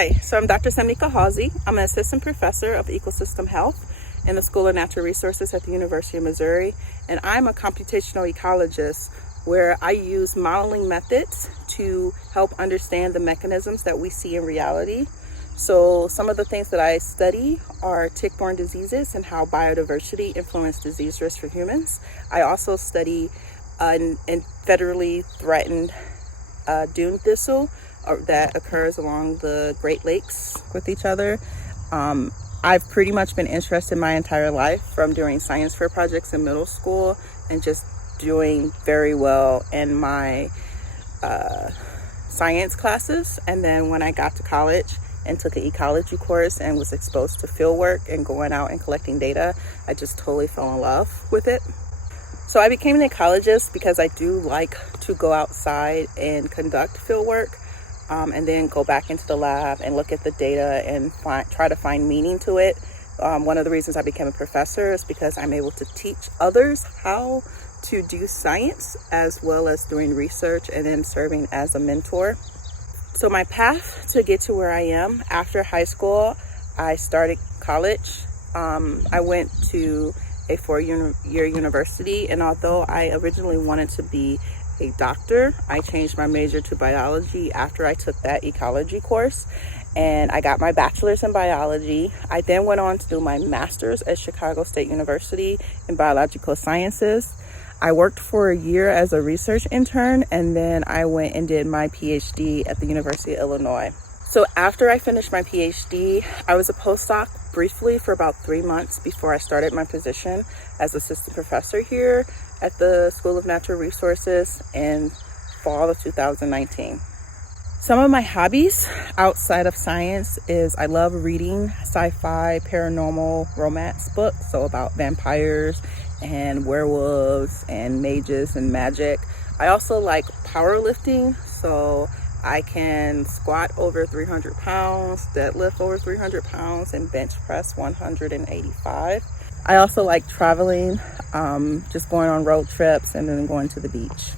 Hi, so I'm Dr. Samniqueka Halsey. I'm an assistant professor of ecosystem health in the School of Natural Resources at the University of Missouri, and I'm a computational ecologist where I use modeling methods to help understand the mechanisms that we see in reality. So some of the things that I study are tick-borne diseases and how biodiversity influences disease risk for humans. I also study in federally threatened dune thistle that occurs along the Great Lakes with each other. I've pretty much been interested my entire life, from doing science fair projects in middle school and just doing very well in my science classes. And then when I got to college and took an ecology course and was exposed to field work and going out and collecting data, I just totally fell in love with it. So I became an ecologist because I do like to go outside and conduct field work. And then go back into the lab and look at the data and try to find meaning to it. One of the reasons I became a professor is because I'm able to teach others how to do science as well as doing research and then serving as a mentor. So my path to get to where I am after high school, I started college. I went to a four-year university, and although I originally wanted to be a doctor, I changed my major to biology after I took that ecology course, and I got my bachelor's in biology. I then went on to do my master's at Chicago State University in biological sciences. I worked for a year as a research intern, and then I went and did my PhD at the University of Illinois. So after I finished my PhD, I was a postdoc briefly for about 3 months before I started my position as assistant professor here at the School of Natural Resources in fall of 2019. Some of my hobbies outside of science is I love reading sci-fi, paranormal, romance books, so about vampires and werewolves and mages and magic. I also like powerlifting, so I can squat over 300 pounds, deadlift over 300 pounds, and bench press 185. I also like traveling, just going on road trips and then going to the beach.